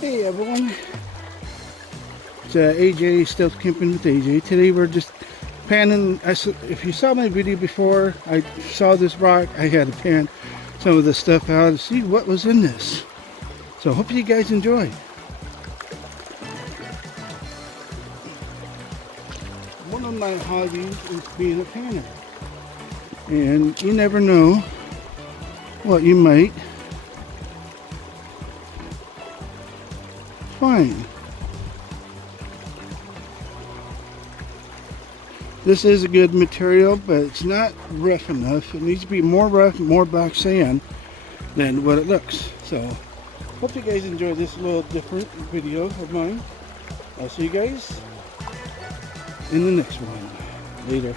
Hey everyone, it's AJ, Stealth Camping with AJ. Today we're just panning. If you saw my video before, I saw this rock. I had to pan some of the stuff out to see what was in this. So hope you guys enjoy. One of my hobbies is being a panner. And you never know what you might find. This is a good material, but it's not rough enough. It needs to be more rough, more black sand than what it looks. So, hope you guys enjoy this little different video of mine. I'll see you guys in the next one. Later.